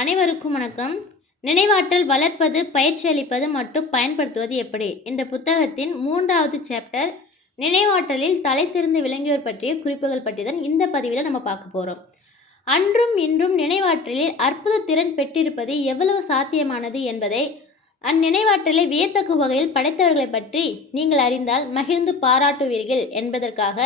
அனைவருக்கும் வணக்கம். நினைவாற்றல் வளர்ப்பது பயிற்சி அளிப்பது மற்றும் பயன்படுத்துவது எப்படி? என்ற புத்தகத்தின் மூன்றாவது சாப்டர் நினைவாற்றலில் தலை சிறந்து விளங்கியோர் பற்றிய குறிப்புகள் பற்றி தான் இந்த பதிவில் நம்ம பார்க்க போகிறோம் அன்றும் இன்றும் நினைவாற்றலில் அற்புத திறன் பெற்றிருப்பது எவ்வளவு சாத்தியமானது என்பதை அந்நினைவாற்றலை வியத்தகு வகையில் படைத்தவர்களை பற்றி நீங்கள் அறிந்தால் மகிழ்ந்து பாராட்டுவீர்கள் என்பதற்காக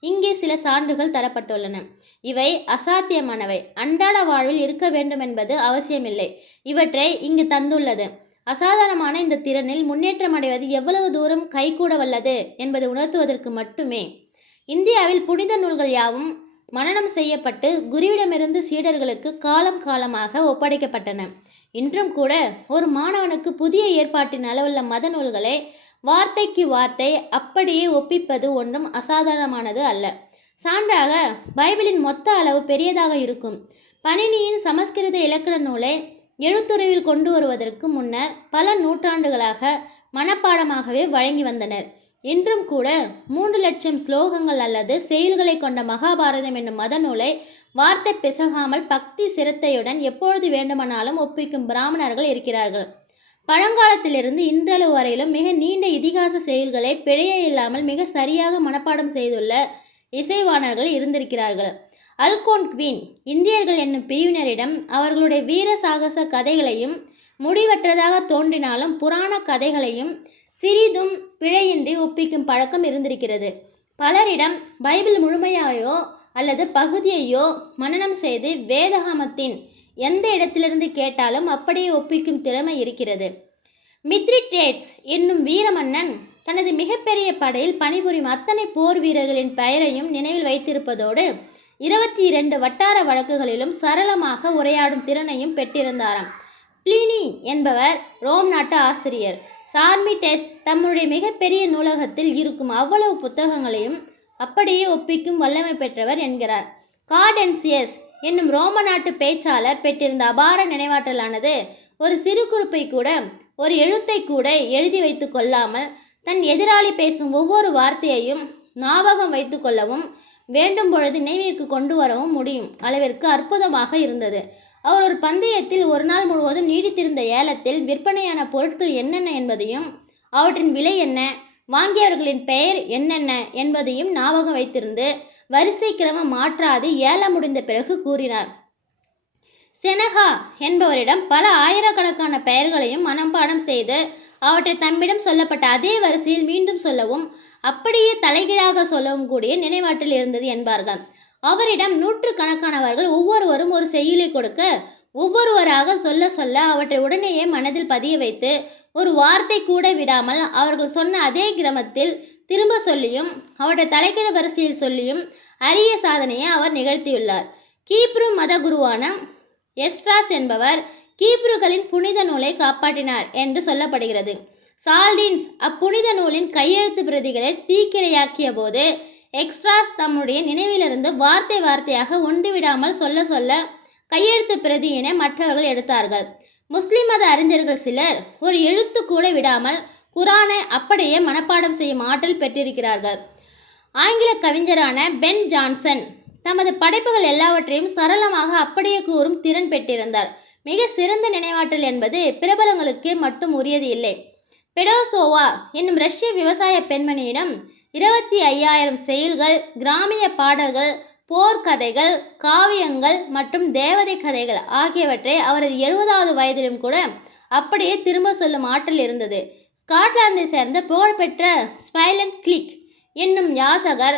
இங்கே சில சான்றுகள் தரப்பட்டுள்ளன. இவை அசாத்தியமானவை. அன்றாட வாழ்வில் இருக்க வேண்டும் என்பது அவசியமில்லை. இவற்றை இங்கு தந்துள்ளது. அசாதாரணமான இந்த திறனில் முன்னேற்றம் அடைவது எவ்வளவு தூரம் கைகூட வல்லது என்பதை உணர்த்துவதற்கு மட்டுமே. இந்தியாவில் புனித நூல்கள் யாவும் மனனம் செய்யப்பட்டு குருவிடமிருந்து சீடர்களுக்கு காலம் காலமாக ஒப்படைக்கப்பட்டன. இன்றும் கூட ஒரு மாணவனுக்கு புதிய ஏற்பாட்டின் அளவுள்ள மத நூல்களை வார்த்தைக்கு வார்த்தை அப்படியே ஒப்பிப்பது ஒன்றும் அசாதாரணமானது அல்ல. சான்றாக பைபிளின் மொத்த அளவு பெரியதாக இருக்கும். பணினியின் சமஸ்கிருத இலக்கண நூலை எழுத்துறையில் கொண்டு வருவதற்கு முன்னர் பல நூற்றாண்டுகளாக மனப்பாடமாகவே வழங்கி வந்தனர். இன்றும் கூட மூன்று லட்சம் ஸ்லோகங்கள் அல்லது செயல்களை கொண்ட மகாபாரதம் என்னும் மத நூலை வார்த்தை பிசகாமல் பக்தி சிரத்தையுடன் எப்பொழுது வேண்டுமானாலும் ஒப்பிக்கும் பிராமணர்கள் இருக்கிறார்கள். பழங்காலத்திலிருந்து இன்றளவு வரையிலும் மிக நீண்ட இதிகாச செயல்களை பிழையே இல்லாமல் மிக சரியாக மனப்பாடம் செய்துள்ள இசைவாணர்கள் இருந்திருக்கிறார்கள். அல்கோன் குவீன் இந்தியர்கள் என்னும் பிரிவினரிடம் அவர்களுடைய வீர சாகச கதைகளையும் முடிவற்றதாக தோன்றினாலும் புராண கதைகளையும் சிறிதும் பிழையின்றி ஒப்பிக்கும் பழக்கம் இருந்திருக்கிறது. பலரிடம் பைபிள் முழுமையாயோ அல்லது பகுதியையோ மனனம் செய்து வேதகாமத்தின் எந்த இடத்திலிருந்து கேட்டாலும் அப்படியே ஒப்பிக்கும் திறமை இருக்கிறது. மித்ரிடேட்ஸ் என்னும் வீரமன்னன் தனது மிகப்பெரிய படையில் பணிபுரியும் அத்தனை போர் வீரர்களின் பெயரையும் நினைவில் வைத்திருப்பதோடு இருபத்தி இரண்டு வட்டார வழக்குகளிலும் சரளமாக உரையாடும் திறனையும் பெற்றிருந்தாராம். பிளினி என்பவர் ரோம் நாட்டு ஆசிரியர். சார்மிடெஸ் தம்முடைய மிகப்பெரிய நூலகத்தில் இருக்கும் அவ்வளவு புத்தகங்களையும் அப்படியே ஒப்பிக்கும் வல்லமை பெற்றவர் என்கிறார். கார்டென்சியஸ் என்னும் ரோம நாட்டு பேச்சாளர் பெற்றிருந்த அபார நினைவாற்றலானது ஒரு சிறு குறிப்பை கூட ஒரு எழுத்தை கூட எழுதி வைத்து கொள்ளாமல் தன் எதிராளி பேசும் ஒவ்வொரு வார்த்தையையும் ஞாபகம் வைத்து கொள்ளவும் வேண்டும் பொழுது நினைவிற்கு கொண்டு வரவும் முடியும். அளவிற்கு அற்புதமாக இருந்தது. அவர் ஒரு பந்தயத்தில் ஒரு நாள் முழுவதும் நீடித்திருந்த ஏலத்தில் விற்பனையான பொருட்கள் என்னென்ன என்பதையும் அவற்றின் விலை என்ன வாங்கியவர்களின் பெயர் என்னென்ன என்பதையும் ஞாபகம் வைத்திருந்து வரிசை கிரமம் மாற்றாது. ஏலம் முடிந்த பிறகு கூறினார். செனகா என்பவரிடம் பல ஆயிரக்கணக்கான பெயர்களையும் மனம்பாடம் செய்து அவற்றை தம்மிடம் சொல்லப்பட்ட அதே வரிசையில் மீண்டும் சொல்லவும் அப்படியே தலைகீழாக சொல்லவும் கூடிய நினைவாற்றல் இருந்தது என்பார்கள். அவரிடம் நூற்று கணக்கானவர்கள் ஒவ்வொருவரும் ஒரு செய்யுளை கொடுக்க ஒவ்வொருவராக சொல்ல சொல்ல அவற்றை உடனேயே மனதில் பதிய வைத்து ஒரு வார்த்தை கூட விடாமல் அவர்கள் சொன்ன அதே கிரமத்தில் திரும்ப சொல்லியும் அவற்றை தலைக்கிழ வரிசையில் சொல்லியும் அரிய சாதனையை அவர் நிகழ்த்தியுள்ளார். கீப்ரு மத குருவான எஸ்ட்ராஸ் என்பவர் கீப்ருகளின் புனித நூலை காப்பாற்றினார் என்று சொல்லப்படுகிறது. சால்டின்ஸ் அப்புனித நூலின் கையெழுத்து பிரதிகளை தீக்கிரையாக்கிய போது எக்ஸ்ட்ராஸ் தம்முடைய நினைவிலிருந்து வார்த்தை வார்த்தையாக ஒன்று விடாமல் சொல்ல சொல்ல கையெழுத்து பிரதியினை மற்றவர்கள் எடுத்தார்கள். முஸ்லிம் மத அறிஞர்கள் சிலர் ஒரு எழுத்து கூட விடாமல் குரானை அப்படியே மனப்பாடம் செய்யும் ஆற்றல் பெற்றிருக்கிறார்கள். ஆங்கில கவிஞரான பென் ஜான்சன் தமது படைப்புகள் எல்லாவற்றையும் சரளமாக அப்படியே கூறும் திறன் பெற்றிருந்தார். மிக சிறந்த நினைவாற்றல் என்பது பிரபலங்களுக்கு மட்டும் உரியது இல்லை. பெடோசோவா என்னும் ரஷ்ய விவசாய பெண்மணியிடம் இருபத்தி ஐயாயிரம் செயல்கள் கிராமிய பாடல்கள் போர்க்கதைகள் காவியங்கள் மற்றும் தேவதை கதைகள் ஆகியவற்றை அவரது எழுபதாவது வயதிலும் கூட அப்படியே திரும்ப சொல்லும் ஆற்றல் இருந்தது. ஸ்காட்லாந்தை சேர்ந்த புகழ்பெற்ற ஸ்பைலண்ட் கிளிக் என்னும் யாசகர்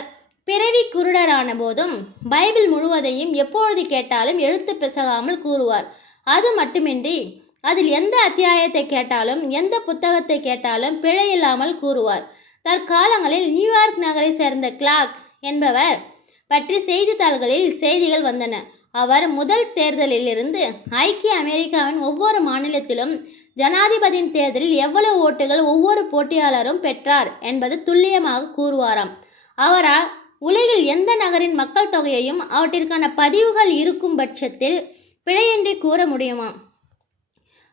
பிறவி குருடரான போதும் பைபிள் முழுவதையும் எப்பொழுது கேட்டாலும் எழுத்து பிசகாமல் கூறுவார். அது மட்டுமின்றி அதில் எந்த அத்தியாயத்தை கேட்டாலும் எந்த புத்தகத்தை கேட்டாலும் பிழையில்லாமல் கூறுவார். தற்காலங்களில் நியூயார்க் நகரை சேர்ந்த கிளாக் என்பவர் பற்றி செய்தித்தாள்களில் செய்திகள் வந்தன. அவர் முதல் தேர்தலிலிருந்து ஐக்கிய அமெரிக்காவின் ஒவ்வொரு மாநிலத்திலும் ஜனாதிபதியின் தேர்தலில் எவ்வளவு ஓட்டுகள் ஒவ்வொரு போட்டியாளரும் பெற்றார் என்பது துல்லியமாக கூறுவாராம். அவரால் உலகில் எந்த நகரின் மக்கள் தொகையையும் அவற்றிற்கான பதிவுகள் இருக்கும் பட்சத்தில் பிழையின்றி கூற முடியுமா?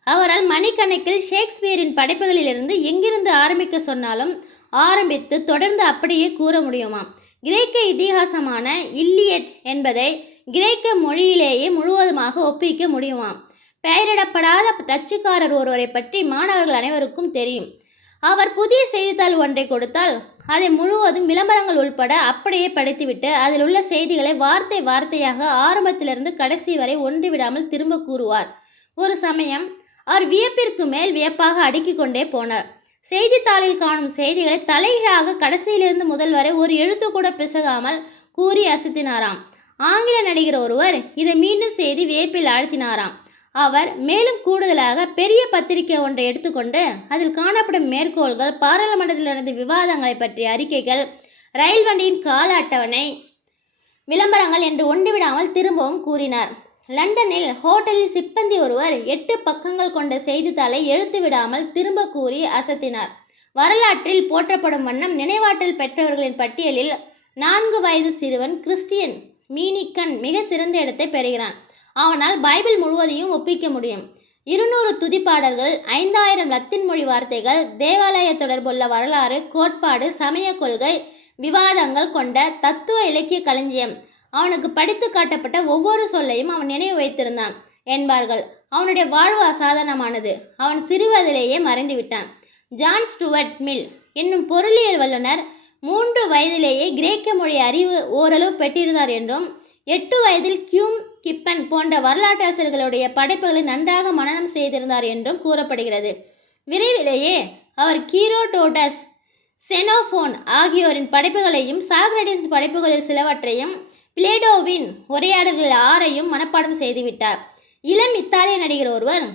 அவரால் மணிக்கணக்கில் ஷேக்ஸ்பியரின் படைப்புகளிலிருந்து எங்கிருந்து ஆரம்பிக்க சொன்னாலும் ஆரம்பித்து தொடர்ந்து அப்படியே கூற முடியுமாம். கிரேக்க இதிகாசமான இல்லியட் என்பதை கிரேக்க மொழியிலேயே முழுவதுமாக ஒப்பிக்க முடியுமாம். பெயரிடப்படாத தச்சுக்காரர் ஒருவரை பற்றி மாணவர்கள் அனைவருக்கும் தெரியும். அவர் புதிய செய்தித்தாள் ஒன்றை கொடுத்தால் அதை முழுவதும் விளம்பரங்கள் உள்பட அப்படியே படித்துவிட்டு அதில் உள்ள செய்திகளை வார்த்தை வார்த்தையாக ஆரம்பத்திலிருந்து கடைசி வரை ஒன்று விடாமல் திரும்ப கூறுவார். ஒரு சமயம் அவர் வியப்பிற்கு மேல் வியப்பாக அடுக்கிக் கொண்டே போனார். செய்தித்தாளில் காணும் செய்திகளை தலைகீழாக கடைசியிலிருந்து முதல் வரை ஒரு எழுத்து கூட பிசகாமல் கூறி அசத்தினாராம். ஆங்கில நடிகர் ஒருவர் இதை மீண்டும் செய்தி வேப்பில் ஆழ்த்தினாராம். அவர் மேலும் கூடுதலாக பெரிய பத்திரிகை ஒன்றை எடுத்துக்கொண்டு அதில் காணப்படும் மேற்கோள்கள் பாராளுமன்றத்தில் நடந்த விவாதங்களை பற்றிய அறிக்கைகள் ரயில் வண்டியின் கால அட்டவணை விளம்பரங்கள் என்று ஒன்றுவிடாமல் திரும்பவும் கூறினார். லண்டனில் ஹோட்டலில் சிப்பந்தி ஒருவர் எட்டு பக்கங்கள் கொண்ட செய்தித்தாளை எழுத்து விடாமல் திரும்ப கூறி அசத்தினார். வரலாற்றில் போற்றப்படும் வண்ணம் நினைவாற்றல் பெற்றவர்களின் பட்டியலில் நான்கு வயது சிறுவன் கிறிஸ்டியன் மீனிக்கன் மிக சிறந்த இடத்தை பெறுகிறான். அவனால் பைபிள் முழுவதையும் ஒப்பிக்க முடியும். இருநூறு துதிப்பாடல்கள் ஐந்தாயிரம் லத்தின் மொழி வார்த்தைகள் தேவாலய தொடர்புள்ள வரலாறு கோட்பாடு சமய கொள்கை விவாதங்கள் கொண்ட தத்துவ இலக்கிய களஞ்சியம். அவனுக்கு படித்து காட்டப்பட்ட ஒவ்வொரு சொல்லையும் அவன் நினைவு வைத்திருந்தான் என்பார்கள். அவனுடைய வாழ்வு அசாதாரணமானது. அவன் சிறுவதிலேயே மறைந்து விட்டான் ஜான் ஸ்டுவர்ட் மில் என்னும் பொருளியல் வல்லுனர் மூன்று வயதிலேயே கிரேக்க மொழி அறிவு ஓரளவு பெற்றிருந்தார் என்றும் எட்டு வயதில் கியூம் கிப்பன் போன்ற வரலாற்றாசிரியர்களுடைய படைப்புகளை நன்றாக மனனம் செய்திருந்தார் என்றும் கூறப்படுகிறது. விரைவிலேயே அவர் கீரோடோட்டஸ் செனோஃபோன் ஆகியோரின் படைப்புகளையும் சாக்ரடிஸ் படைப்புகளில் சிலவற்றையும் பிளேடோவின் உரையாடல்கள் ஆறையும் மனப்பாடம் செய்துவிட்டார். இளம் இத்தாலிய நடிகர் ஒருவர்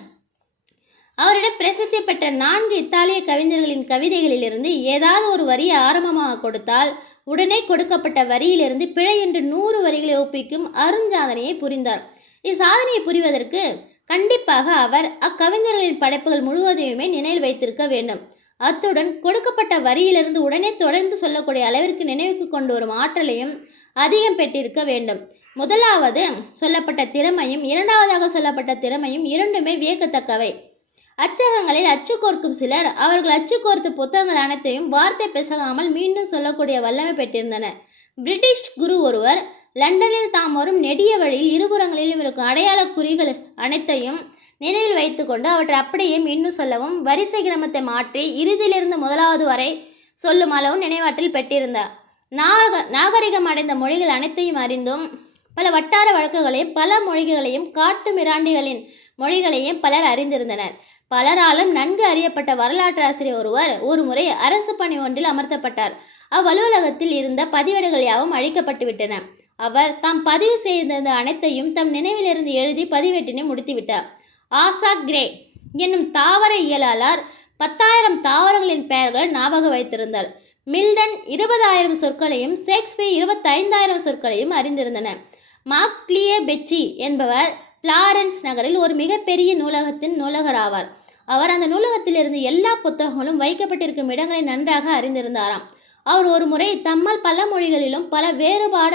அவரிடம் பிரசித்தி பெற்ற நான்கு இத்தாலிய கவிஞர்களின் கவிதைகளிலிருந்து ஏதாவது ஒரு வரியை ஆரம்பமாக கொடுத்தால் உடனே கொடுக்கப்பட்ட வரியிலிருந்து பிழை என்று நூறு வரிகளை ஒப்பிக்கும் அருஞ்சாதனையை புரிந்தார். இச்சாதனையை புரிவதற்கு கண்டிப்பாக அவர் அக்கவிஞர்களின் படைப்புகள் முழுவதையுமே நினைவில் வைத்திருக்க வேண்டும். அத்துடன் கொடுக்கப்பட்ட வரியிலிருந்து உடனே தொடர்ந்து சொல்லக்கூடிய அளவிற்கு நினைவுக்கு கொண்டு வரும் ஆற்றலையும் அதிகம் பெற்றிருக்க வேண்டும். முதலாவது சொல்லப்பட்ட திறமையும் இரண்டாவதாக சொல்லப்பட்ட திறமையும் இரண்டுமே வியக்கத்தக்கவை. அச்சகங்களில் அச்சு கோர்க்கும் சிலர் அவர்கள் அச்சு கோர்த்த புத்தகங்கள் அனைத்தையும் வார்த்தை பிசகாமல் மீண்டும் சொல்லக்கூடிய வல்லமை பெற்றிருந்தனர். பிரிட்டிஷ் குரு ஒருவர் லண்டனில் தாம் வரும் நெடிய வழியில் இருபுறங்களிலும் இருக்கும் அடையாள குறிகள் அனைத்தையும் நினைவில் வைத்துக்கொண்டு அவற்றை அப்படியே மீண்டும் சொல்லவும் வரிசை கிரமத்தை மாற்றி இறுதியிலிருந்து முதலாவது வரை சொல்லும் அளவு நினைவாற்றல் பெற்றிருந்தார். நாக நாகரிகம் அடைந்த மொழிகள் அனைத்தையும் அறிந்தும் பல வட்டார வழக்குகளையும் பல மொழிகளையும் காட்டு மிராண்டிகளின் மொழிகளையும் பலர் அறிந்திருந்தனர். பலராலும் நன்கு அறியப்பட்ட வரலாற்று ஆசிரியர் ஒருவர் ஒருமுறை அரசு பணி ஒன்றில் அமர்த்தப்பட்டார். அவ்வலுவலகத்தில் இருந்த பதிவேடுகள் யாவும் அழிக்கப்பட்டுவிட்டன அவர் தாம் பதிவு செய்தது அனைத்தையும் தம் நினைவிலிருந்து எழுதி பதிவேட்டினை முடித்துவிட்டார். ஆசா கிரே என்னும் தாவர இயலாளர் பத்தாயிரம் தாவரங்களின் பெயர்கள் ஞாபகம் வைத்திருந்தார். மில்டன் இருபதாயிரம் சொற்களையும் ஷேக்ஸ்பியர் இருபத்தைந்தாயிரம் சொற்களையும் அறிந்திருந்தன. மாக்லிய பெச்சி என்பவர் பிளாரன்ஸ் நகரில் ஒரு மிகப்பெரிய நூலகத்தின் நூலகர் ஆவார் அவர் அந்த நூலகத்திலிருந்து எல்லா புத்தகங்களும் வைக்கப்பட்டிருக்கும் இடங்களை நன்றாக அறிந்திருந்தாராம். அவர் ஒரு முறை தம்மால் பல மொழிகளிலும் பல வேறுபாட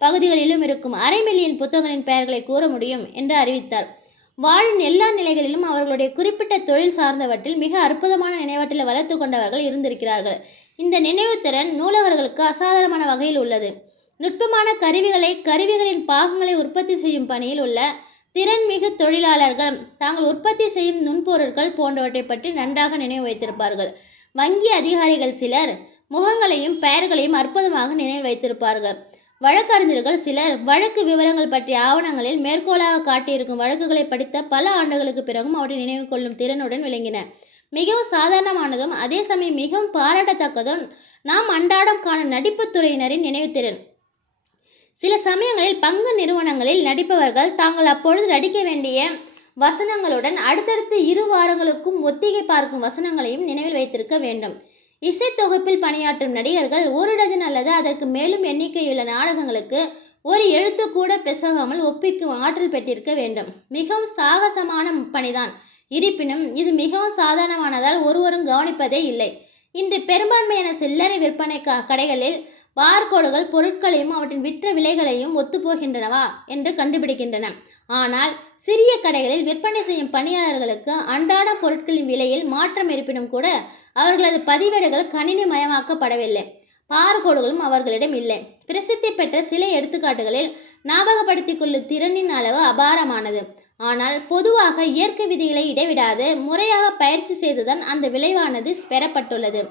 பகுதிகளிலும் இருக்கும் அரை மில்லியன் புத்தகங்களின் பெயர்களை கூற முடியும் என்று அறிவித்தார். வாழும் எல்லா நிலைகளிலும் அவர்களுடைய குறிப்பிட்ட தொழில் சார்ந்தவற்றில் மிக அற்புதமான நினைவாற்றலை வளர்த்து கொண்டவர்கள் இருந்திருக்கிறார்கள். இந்த நினைவுத்திறன் நூலகர்களுக்கு அசாதாரணமான வகையில் உள்ளது. நுட்பமான கருவிகளை கருவிகளின் பாகங்களை உற்பத்தி செய்யும் பணியில் உள்ள திறன்மிகு தொழிலாளர்கள் தாங்கள் உற்பத்தி செய்யும் நுண்பொருட்கள் போன்றவற்றை பற்றி நன்றாக நினைவு வைத்திருப்பார்கள். வங்கி அதிகாரிகள் சிலர் முகங்களையும் பெயர்களையும் அற்புதமாக நினைவு வைத்திருப்பார்கள். வழக்கறிஞர்கள் சிலர் வழக்கு விவரங்கள் பற்றிய ஆவணங்களில் மேற்கோளாக காட்டியிருக்கும் வழக்குகளை படித்த பல ஆண்டுகளுக்கு பிறகும் அவற்றை நினைவு கொள்ளும் திறனுடன் விளங்கின மிகவும் சாதாரணமானதும் அதே சமயம் மிகவும் பாராட்டத்தக்கதும் நாம் அன்றாடம் காணும் நடிப்புத் துறையினரின் நினைவுத்திறன். சில சமயங்களில் பங்கு நிறுவனங்களில் நடிப்பவர்கள் தாங்கள் அப்பொழுது நடிக்க வேண்டிய வசனங்களுடன் அடுத்தடுத்து இரு வாரங்களுக்கும் ஒத்திகை பார்க்கும் வசனங்களையும் நினைவில் வைத்திருக்க வேண்டும். இசைத்தொகுப்பில் பணியாற்றும் நடிகர்கள் ஒரு டஜன் அல்லது அதற்கு மேலும் எண்ணிக்கையுள்ள நாடகங்களுக்கு ஒரு எழுத்து கூட பிசகாமல் ஒப்பிக்கும் ஆற்றல் பெற்றிருக்க வேண்டும். மிகவும் சாகசமான பணிதான். இருப்பினும் இது மிகவும் சாதாரணமானதால் ஒருவரும் கவனிப்பதே இல்லை. இன்று பெரும்பான்மையான சில்லறை விற்பனை க- கடைகளில் பார்கோடுகள் பொருட்களையும் அவற்றின் விற்ற விலைகளையும் ஒத்துப்போகின்றனவா என்று கண்டுபிடிக்கின்றன. ஆனால் சிறிய கடைகளில் விற்பனை செய்யும் பணியாளர்களுக்கு அன்றாட பொருட்களின் விலையில் மாற்றம் இருப்பினும் கூட அவர்களது பதிவேடுகள் கணினி மயமாக்கப்படவில்லை பார்கோடுகளும் அவர்களிடம் இல்லை. பிரசித்தி பெற்ற சில எடுத்துக்காட்டுகளில் ஞாபகப்படுத்திக் கொள்ளும் திறனின் அளவு அபாரமானது. ஆனால் பொதுவாக இயற்கை விதிகளை இடைவிடாது முறையாக பயிற்சி செய்துதான் அந்த விளைவானது பெறப்பட்டுள்ளது.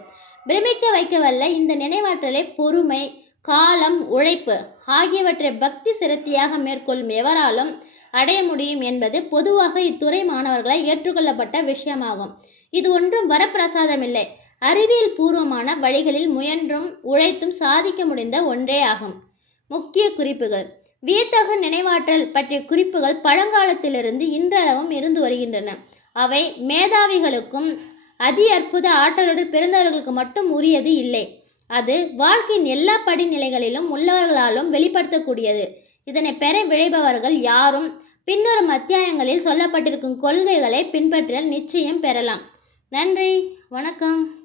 பிரமிக்க வைக்கவல்ல இந்த நினைவாற்றலை பொறுமை காலம் உழைப்பு ஆகியவற்றை பக்தி சிரத்தியாக மேற்கொள்ளும் எவராலும் அடைய முடியும் என்பது பொதுவாக இத்துறை மாணவர்களால் ஏற்றுக்கொள்ளப்பட்ட விஷயமாகும். இது ஒன்றும் வரப்பிரசாதமில்லை. அறிவியல் பூர்வமான வழிகளில் முயன்றும் உழைத்தும் சாதிக்க முடிந்த ஒன்றே ஆகும். முக்கிய குறிப்புகள். வியத்தகு நினைவாற்றல் பற்றிய குறிப்புகள் பழங்காலத்திலிருந்து இன்றளவும் இருந்து வருகின்றன. அவை மேதாவிகளுக்கும் அதி அற்புத ஆற்றலுடன் பிறந்தவர்களுக்கு மட்டும் உரியது இல்லை. அது வாழ்க்கையின் எல்லா படிநிலைகளிலும் உள்ளவர்களாலும் வெளிப்படுத்தக்கூடியது. இதனை பெற விழைபவர்கள் யாரும் பின்வரும் அத்தியாயங்களில் சொல்லப்பட்டிருக்கும் கொள்கைகளை பின்பற்ற நிச்சயம் பெறலாம். நன்றி. வணக்கம்.